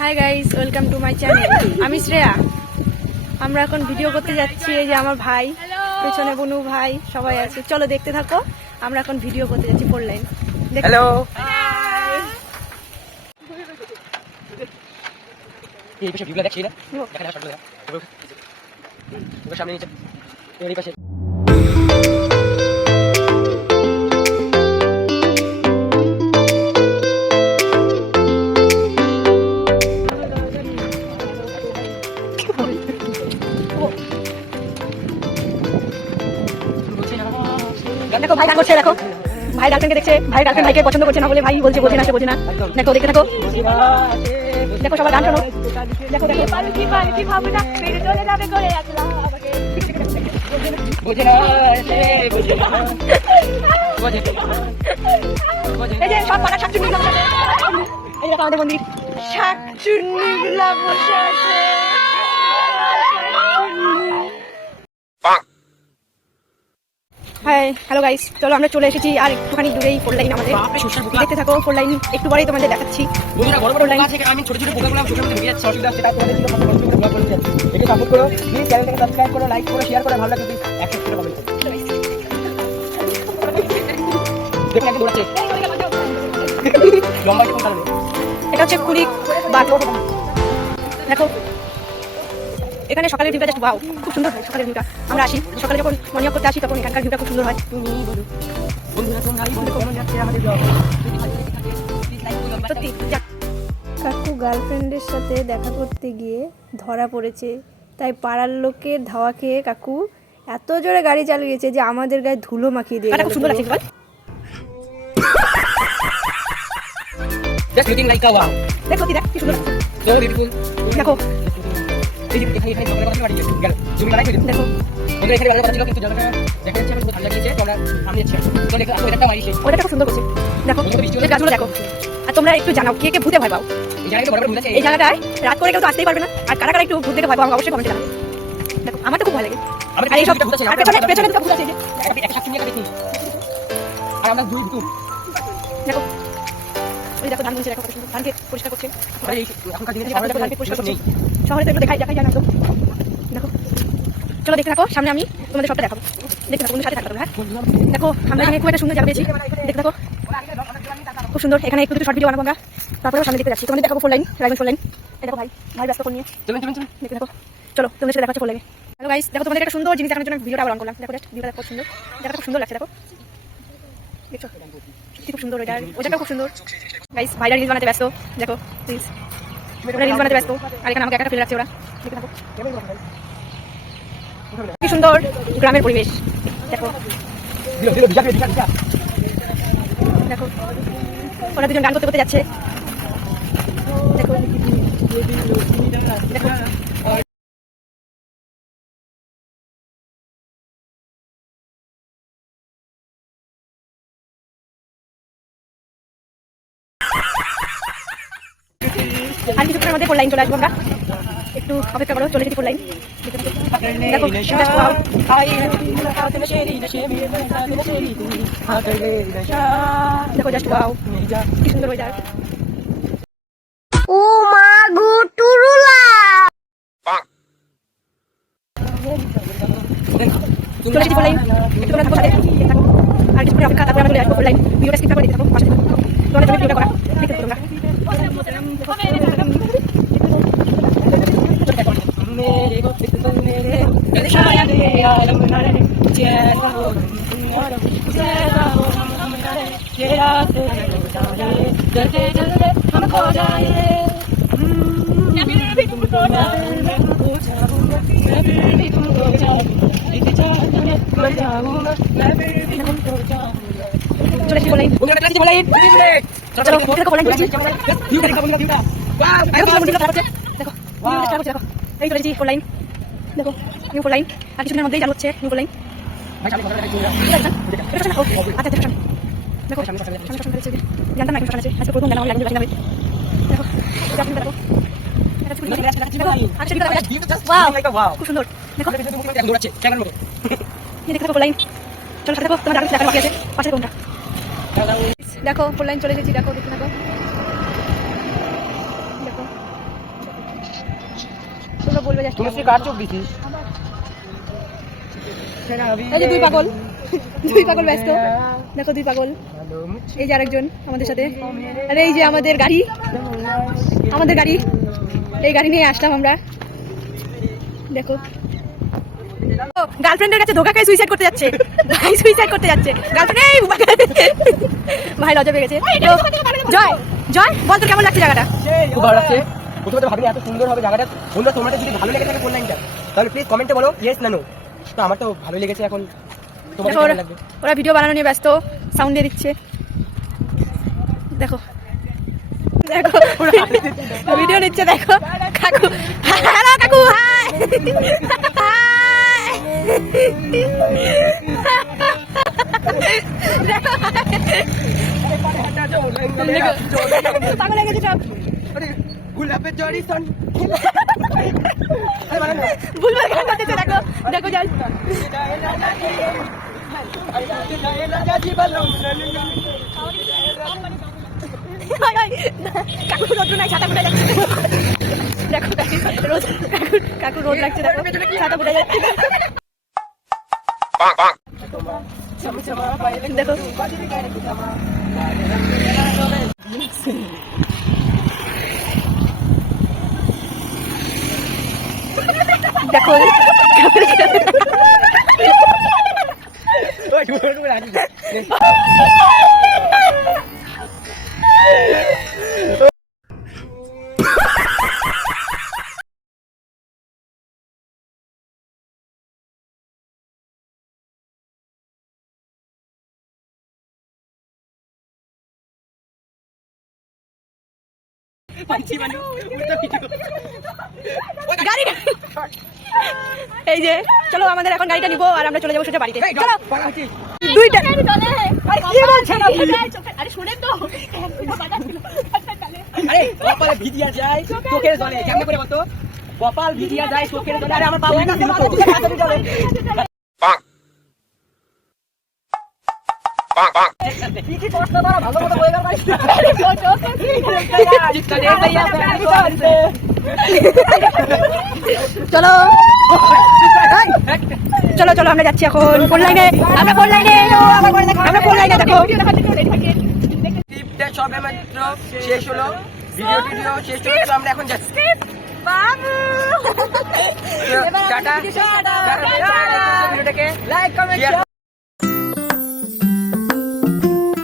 Hi guys, welcome to my channel. আমি শ্রেয়া। আমরা এখন ভিডিও করতে যাচ্ছি। এই যে আমার ভাই, পেছনে বনু ভাই, সবাই আছে। চলো দেখতে থাকো। আমরা এখন ভিডিও করতে যাচ্ছি 4 লাইন। হ্যালো, এই পাশে ভিউগুলো দেখছি না, দেখা না সবগুলো দেখা সামনে নিচে এই পাশে। দেখো ভাই গান করছে, দেখো ভাই গার্লফ্রেন্ডকে দেখছে, ভাই গার্লফ্রেন্ড ভাইকে পছন্দ করছে না বলে ভাই বলছে বোঝে না, সে বোঝে না। দেখো দেখতে থাকো, দেখো সবাই গান শোনো। দেখো দেখো কি ভাবো না মেরে চলে যাবে করে আসলা আমাকে বুঝে না বুঝে না বুঝে এই যে সব পাড়া শাকচুন্নিগুলো বসে আছে। এই দেখো আমাদের মন্দির, শাকচুন্নিগুলো বসে আছে। হাই হ্যালো গাইস, চলো আমরা চলে এসেছি আর একটুখানি দূরেই 4 লাইন আমাদের। দেখতে থাকো 4 লাইন, একটু পরেই তোমাদের দেখাচ্ছি। বন্ধুরা বড় বড় লাইন আছে, আমি ছোট ছোট পোকাগুলো সোশ্যাল মিডিয়ায় ঢুকে যাচ্ছি। অসুবিধা হচ্ছে তাই তোমাদের জন্য কত কষ্ট করে ব্লগ করতে যাচ্ছি। একে সাপোর্ট করো, প্লিজ চ্যানেলটাকে সাবস্ক্রাইব করো, লাইক করো, শেয়ার করো, ভালো লাগলে প্লিজ অ্যাকসেপ্ট করে কমেন্ট করো। দেখুন একদম দৌড়াচ্ছে লম্বা কোন কারণে। এটা হচ্ছে কুড়ি বাঘ। দেখো এখানে সকালের ভিউটা জাস্ট ওয়াও, খুব সুন্দর হয় সকালের ভিউটা। আমরা আসি সকালে, যখন মর্নিং ওয়াক করতে আসি তখন এখানকার ভিউটা খুব সুন্দর হয়। বন্ধুরা তোমরা কেমন যাচ্ছে আমাদের ব্লগ? সত্যি কাকু গার্লফ্রেন্ডের সাথে দেখা করতে গিয়ে ধরা পড়েছে, তাই পাড়ার লোকের ধাওয়া খেয়ে কাকু এত জোরে গাড়ি চালিয়েছে যে আমাদের গায়ে ধুলো মাখিয়ে দিয়ে। খুব সুন্দর লাগছে, জাস্ট লুকিং লাইক আ ওয়াও। দেখো কি দেখ কি সুন্দর লাগছে, সো বিউটিফুল। দেখো এই যে এখানে জঙ্গলের কথা বাড়ি গেছে গেল জমি লাগাই দিল। দেখো বন্ধুরা এখানে বাইরে কথা ছিল, কিন্তু জলটা দেখা যাচ্ছে খুব ভালো লাগছে। তোমরা সামনে যাচ্ছে তো দেখো এটা মারি সেই ওটা খুব সুন্দর করছে। দেখো এই গাছগুলো দেখো। আর তোমরা একটু জানাও কে কে ভূতে ভয় পাও। এই জায়গাটা বড় বড় ভুল আছে। এই জায়গাটায় রাত করে কেউ তো আসতেই পারবে না। আর কারা কারা একটু ভূত দেখে ভয় পাও অবশ্যই কমেন্টে জানাও। দেখো আমার তো খুব ভালো লাগে। আর এই সব আর পেছনে দুটো ভূত আছে, এই যে একটা সাক্ষী নিয়ে দেখি। আর আমরা দুই দুই দেখো ওই দেখো ধান গুনছে, দেখো কত সুন্দর ধানকে পরিষ্কার করছে। আরে এই এখনকার দিনে ধানকে পরিষ্কার করছে। শহরে তো এগুলো দেখাই যায় না একদম। দেখো চলো দেখতে থাকো, সামনে আমি তোমাদের সবটা দেখাবো। দেখতে থাকো, সাথে থাকো। হ্যাঁ দেখো আমরা এখানে খুব একটা সুন্দর জায়গা পেয়েছি। দেখতে থাকো খুব সুন্দর। এখানে একটু শর্ট ভিডিও বানাবো আমরা, তারপরে সামনে দেখতে যাচ্ছি। তোমাদের দেখাবো 4 লাইন, রাইভেন 4 লাইন। এই দেখো ভাই ভাই ব্যস্ত করে নিয়ে চলুন চলুন চলুন দেখতে থাকো। চলো তোমাদের সাথে দেখা হচ্ছে 4 লাইনে। হ্যালো গাইস, দেখো তোমাদের একটা সুন্দর জিনিস দেখানোর জন্য ভিডিওটা আবার অন করলাম। দেখো জাস্ট ভিডিওটা খুব সুন্দর, জায়গাটা খুব সুন্দর লাগছে। দেখো দেখছো সত্যি খুব সুন্দর, ওইটা খুব সুন্দর। গাইস ভাইরা রিলস বানাতে ব্যস্ত, দেখো প্লিজ ওরা রিলস বানাতে ব্যস্ত, আর এখানে আমাকে একটা ফেলে রাখছে ওরা। দেখতে থাকো কি সুন্দর গ্রামের পরিবেশ। দেখো দেখো ওরা দুজন গান করতে করতে যাচ্ছে। দেখো দেখো আর কিছুক্ষণের মধ্যে 4 লাইন চলে আসবো আমরা, একটু অপেক্ষা করো। চলে এসেছি 4 লাইন। দেখো দেখো জাস্ট ওয়াও কি সুন্দর ওয়েদার। ও মা গো টুরুলা চলে এসেছি 4 লাইন। একটু তোমরা থাকো সাথে, দেখতে থাকো। আর কিছুক্ষণ অপেক্ষা, তারপরে আমরা চলে আসবো 4 লাইন। ভিডিওটা স্কিপ করে দেখতে থাকো, পাশে থাকো। তোমাদের জন্য ভিডিওটা করা, দেখতে থাকো তোমরা। চলে এসেছি 4 লাইন। চলো দেখতে থাকো 4 লাইন চলে এসেছি। দেখো দেখো এই চলে এসেছি 4 লাইন। দেখো নিউ 4 লাইন, আর কিছুদিনের মধ্যেই চালু হচ্ছে নিউ 4 লাইন। আচ্ছা দেখো দেখো সামনে জানতাম না এখন আছে। আজকে প্রথম জানা লাইন যাবে। দেখো দেখো খুব সুন্দর। দেখো দেখতে থাকো 4 লাইন। চলো সাথে থাকো, তোমার আরো দেখানো বাকি আছে, পাশে কোনটা। দেখো 4 লাইন চলে এসেছি। দেখো দেখতে থাকো চলে যাচ্ছে। তুমি কার চোখ দিছিস? এই যে দুই পাগল ব্যস্ত, দেখো দুই পাগল। এই যে আরেকজন আমাদের সাথে, আর এই যে আমাদের গাড়ি, এই গাড়ি নিয়ে আসলাম আমরা। দেখো গার্লফ্রেন্ডের কাছে ধোকা খেয়ে সুইসাইড করতে যাচ্ছে, ভাই সুইসাইড করতে যাচ্ছে গার্লফ্রেন্ড। ভাই লজ্জা পেয়ে গেছে। জয় বল তোর কেমন লাগছে জায়গাটা? খুব ভালো লাগছে। প্রথমে তো ভাবিনি এত সুন্দর হবে জায়গাটা। বন্ধুরা তোমাদের যদি ভালো লেগে থাকে কোন লাইনটা, তাহলে প্লিজ কমেন্টে বলো ইয়েস না নো। তো আমার তো ভালোই লেগেছে। এখন তোমাদের কেমন লাগবে? ওরা ভিডিও বানানো নিয়ে ব্যস্ত, সাউন্ড দিয়ে দিচ্ছে। দেখো ভিডিও নিচ্ছে, দেখো কাকু। হ্যালো কাকু, হাই। পাগল হয়ে গেছে সব। গোলাপের জড়ি সন বুলবুল গান করতেছে, দেখো দেখো যাই। কাকু রোদ নাই, ছাতা ফুটে যাচ্ছে। দেখো কাকু রোদ লাগছে, দেখো ছাতা ফুটে যাচ্ছে। দেখো দেখো গাড়ি। এই যে চলো আমাদের এখন গাড়িটা নিবো আর আমরা চলে যাবো সোজা বাড়িতে। চলো দুইটা। আরে শুনে তো, আরে কপালে ভিজিয়া যায় চোখের জলে, কেমনে করে বলতো? কপাল ভিজিয়া যায় চোখের জলে। আরে আমার বাবা দিল তো। কি করতে পারো ভালো মতো হয়ে গেল। চলো চলো চলো আমরা যাচ্ছি এখন কোন লাইনে। আমরা কোন লাইনে দেখো। ক্লিপটা সবে মাত্র শেষ হলো, ভিডিও শেষ হলো। তো আমরা এখন যাচ্ছি বাবু। টাটা। ভিডিওটাকে লাইক কমেন্ট